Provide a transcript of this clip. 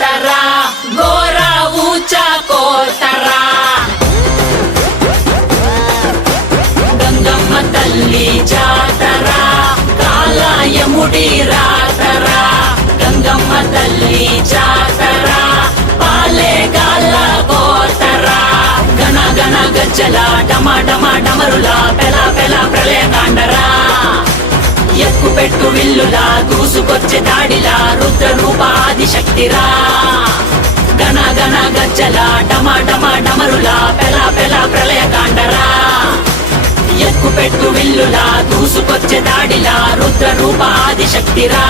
జాతర ఘోర ఊచ కోతర గంగమ్మ తల్లి జాతర కాలయముడి రాతర గంగమ్మ తల్లి జాతర పాలేగాల కోతర గణ గణ గజ్జల డమ డమ డమరుల పెల పెల ప్రళయకాండరా ఎక్కు పెట్టు విల్లులా దూసుకొచ్చే దాడిలా రుద్ర రూపాది శక్తిరా గణ గణ గజ్జల డమ డమ డమరులా పెల పెల ప్రళయకాండరా ఎక్కు పెట్టు విల్లులా దూసుకొచ్చే దాడిలా రుద్ర రూపాది శక్తిరా